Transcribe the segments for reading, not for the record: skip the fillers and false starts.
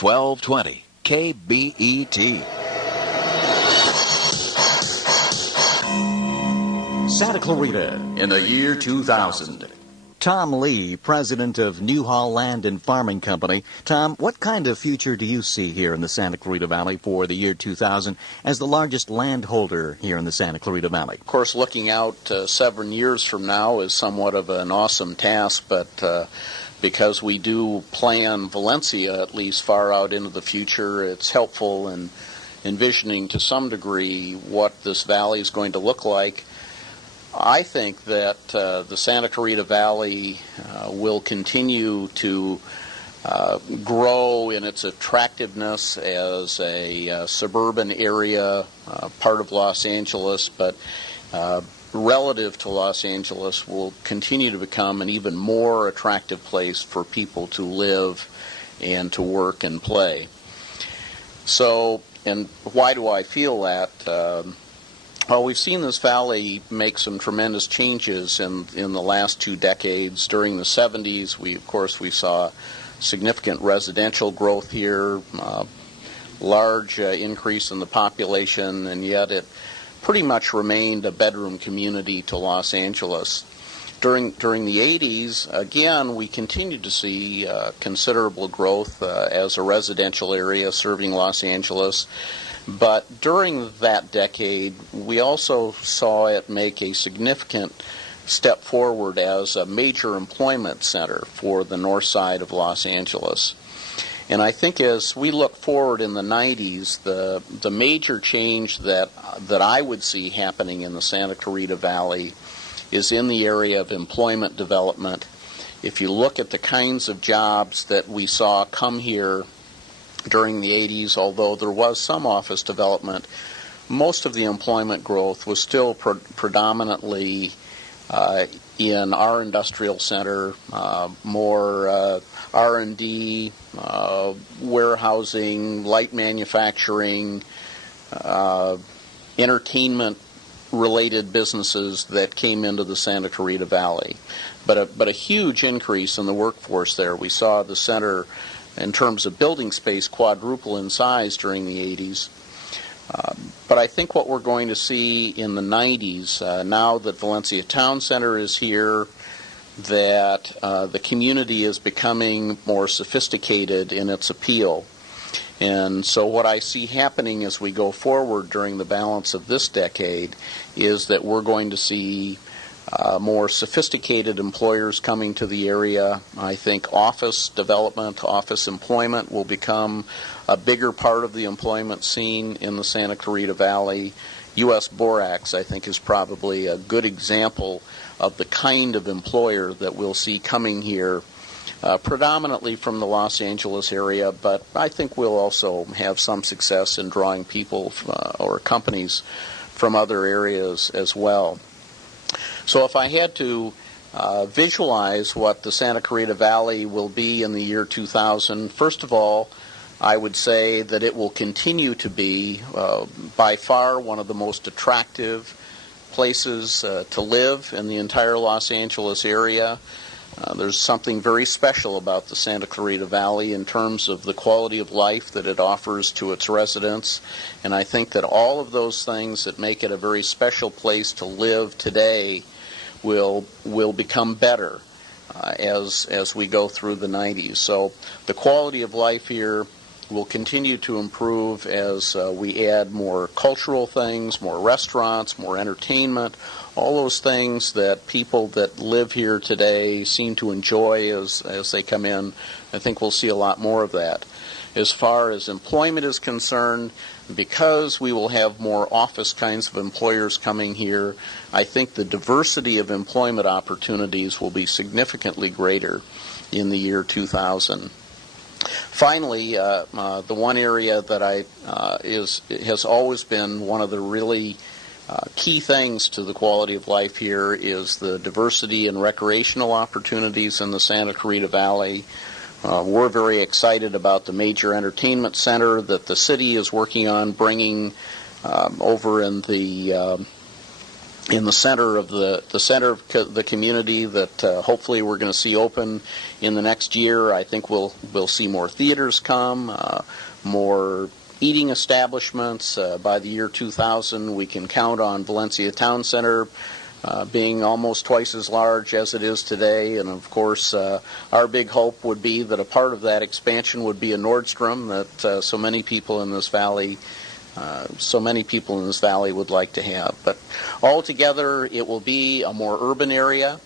1220 KBET. Santa Clarita in the year 2000. Tom Lee, president of Newhall Land and Farming Company. Tom, what kind of future do you see here in the Santa Clarita Valley for the year 2000 as the largest landholder here in the Santa Clarita Valley? Of course, looking out 7 years from now is somewhat of an awesome task, but because we do plan Valencia at least far out into the future, it's helpful in envisioning to some degree what this valley is going to look like. I think that the Santa Clarita Valley will continue to grow in its attractiveness as a suburban area, part of Los Angeles, but relative to Los Angeles will continue to become an even more attractive place for people to live and to work and play. So, and why do I feel that? Well, we've seen this valley make some tremendous changes in the last 2 decades. During the 70s, we saw significant residential growth here, large increase in the population, and yet it pretty much remained a bedroom community to Los Angeles. During the 80s, again, we continued to see considerable growth as a residential area serving Los Angeles. But during that decade, we also saw it make a significant step forward as a major employment center for the north side of Los Angeles. And I think as we look forward in the 90s, the major change that I would see happening in the Santa Clarita Valley is in the area of employment development. If you look at the kinds of jobs that we saw come here during the 80s, although there was some office development, most of the employment growth was still predominantly in our industrial center, more R&D, warehousing, light manufacturing, entertainment-related businesses that came into the Santa Clarita Valley. But a huge increase in the workforce there. We saw the center, in terms of building space, quadruple in size during the 80s. But I think what we're going to see in the 90s, now that Valencia Town Center is here, that the community is becoming more sophisticated in its appeal. And so what I see happening as we go forward during the balance of this decade is that we're going to see more sophisticated employers coming to the area. I think office development, office employment will become a bigger part of the employment scene in the Santa Clarita Valley. U.S. Borax, I think, is probably a good example of the kind of employer that we'll see coming here, predominantly from the Los Angeles area, but I think we'll also have some success in drawing people or companies from other areas as well. So if I had to visualize what the Santa Clarita Valley will be in the year 2000, first of all, I would say that it will continue to be by far one of the most attractive places to live in the entire Los Angeles area. There's something very special about the Santa Clarita Valley in terms of the quality of life that it offers to its residents, and I think that all of those things that make it a very special place to live today will become better as we go through the 90s. So the quality of life here will continue to improve as we add more cultural things, more restaurants, more entertainment, all those things that people that live here today seem to enjoy as they come in. I think we'll see a lot more of that. As far as employment is concerned, because we will have more office kinds of employers coming here, I think the diversity of employment opportunities will be significantly greater in the year 2000. Finally, the one area that has always been one of the really key things to the quality of life here is the diversity and recreational opportunities in the Santa Clarita Valley. We're very excited about the major entertainment center that the city is working on bringing over in the in the center of the community that hopefully we're going to see open in the next year. I think we'll see more theaters come, more eating establishments. By the year 2000, we can count on Valencia Town Center being almost twice as large as it is today. And of course, our big hope would be that a part of that expansion would be a Nordstrom that so many people in this valley would like to have. But altogether, it will be a more urban area.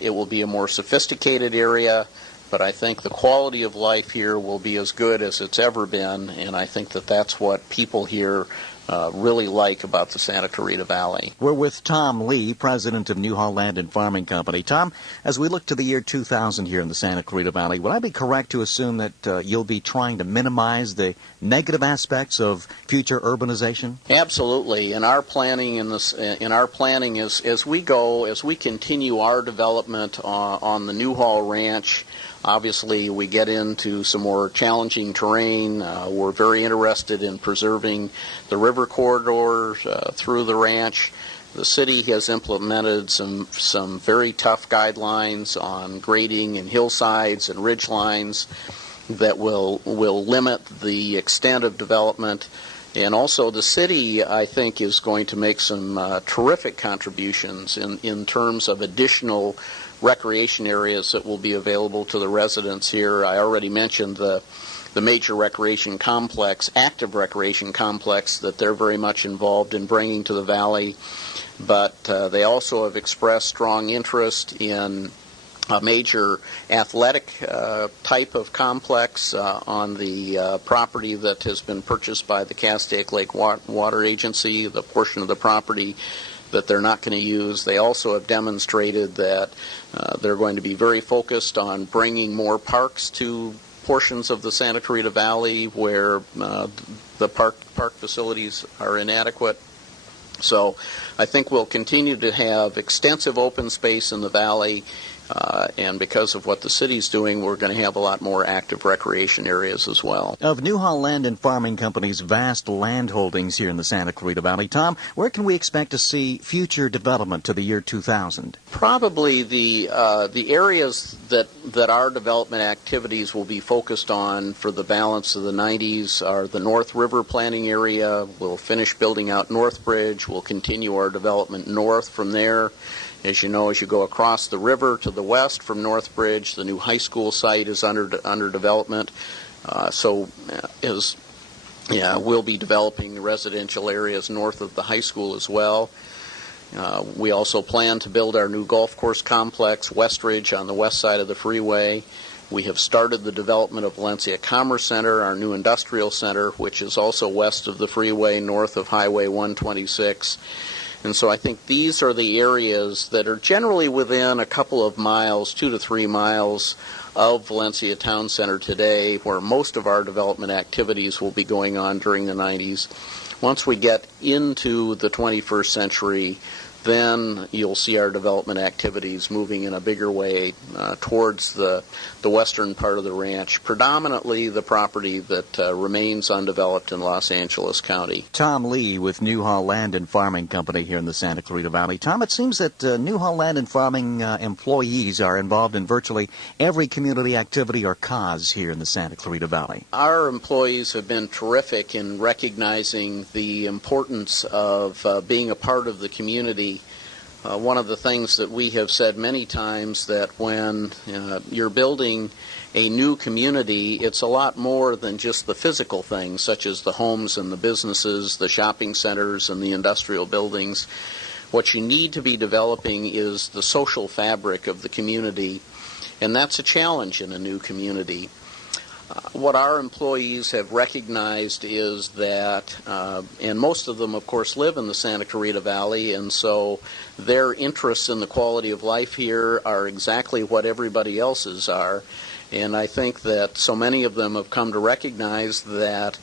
It will be a more sophisticated area. But I think the quality of life here will be as good as it's ever been, and I think that that's what people here really like about the Santa Clarita Valley. We're with Tom Lee, president of Newhall Land and Farming Company. Tom, as we look to the year 2000 here in the Santa Clarita Valley, would I be correct to assume that you'll be trying to minimize the negative aspects of future urbanization? Absolutely. In our planning, is as we continue our development on the Newhall Ranch. Obviously, we get into some more challenging terrain. We're very interested in preserving the river corridors through the ranch. The city has implemented some very tough guidelines on grading and hillsides and ridge lines that will limit the extent of development. And also the city, I think, is going to make some terrific contributions in terms of additional recreation areas that will be available to the residents here. I already mentioned the major recreation complex, active recreation complex, that they're very much involved in bringing to the valley. But they also have expressed strong interest in a major athletic type of complex on the property that has been purchased by the Castaic Lake Water Agency, the portion of the property that they're not going to use. They also have demonstrated that they're going to be very focused on bringing more parks to portions of the Santa Clarita Valley where the park facilities are inadequate. So I think we'll continue to have extensive open space in the valley, and because of what the city's doing, we're going to have a lot more active recreation areas as well. Of Newhall Land and Farming Company's vast land holdings here in the Santa Clarita Valley, Tom, where can we expect to see future development to the year 2000? Probably the areas that our development activities will be focused on for the balance of the 90s are the North River planning area. We'll finish building out North Bridge. We'll continue our development north from there. As you know, as you go across the river to the west from North Bridge, the new high school site is under development. We'll be developing the residential areas north of the high school as well. We also plan to build our new golf course complex, Westridge, on the west side of the freeway. We have started the development of Valencia Commerce Center, our new industrial center, which is also west of the freeway, north of Highway 126. And so I think these are the areas that are generally within a couple of miles, 2 to 3 miles of Valencia Town Center today, where most of our development activities will be going on during the 90s. Once we get into the 21st century, then you'll see our development activities moving in a bigger way towards the western part of the ranch, predominantly the property that remains undeveloped in Los Angeles County. Tom Lee with Newhall Land and Farming Company here in the Santa Clarita Valley. Tom, it seems that Newhall Land and Farming employees are involved in virtually every community activity or cause here in the Santa Clarita Valley. Our employees have been terrific in recognizing the importance of being a part of the community. One of the things that we have said many times, that when you're building a new community, it's a lot more than just the physical things, such as the homes and the businesses, the shopping centers and the industrial buildings. What you need to be developing is the social fabric of the community, and that's a challenge in a new community. What our employees have recognized is that, and most of them, of course, live in the Santa Clarita Valley, and so their interests in the quality of life here are exactly what everybody else's are. And I think that so many of them have come to recognize that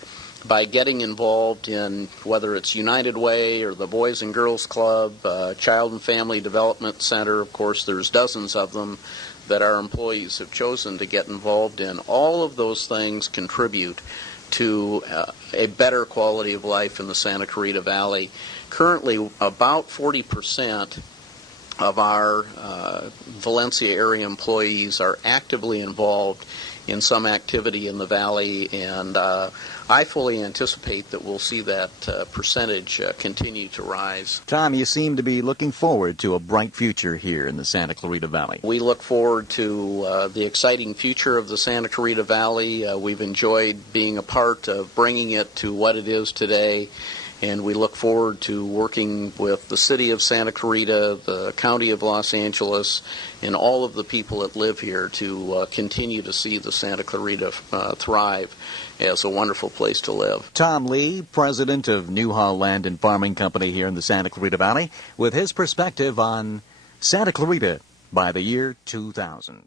by getting involved in whether it's United Way or the Boys and Girls Club, Child and Family Development Center, of course there's dozens of them that our employees have chosen to get involved in, all of those things contribute to a better quality of life in the Santa Clarita Valley. Currently, about 40% of our Valencia area employees are actively involved in some activity in the valley, and I fully anticipate that we'll see that percentage continue to rise. Tom, you seem to be looking forward to a bright future here in the Santa Clarita Valley. We look forward to the exciting future of the Santa Clarita Valley. We've enjoyed being a part of bringing it to what it is today, and we look forward to working with the city of Santa Clarita, the county of Los Angeles, and all of the people that live here to continue to see the Santa Clarita thrive as a wonderful place to live. Tom Lee, president of Newhall Land and Farming Company here in the Santa Clarita Valley, with his perspective on Santa Clarita by the year 2000.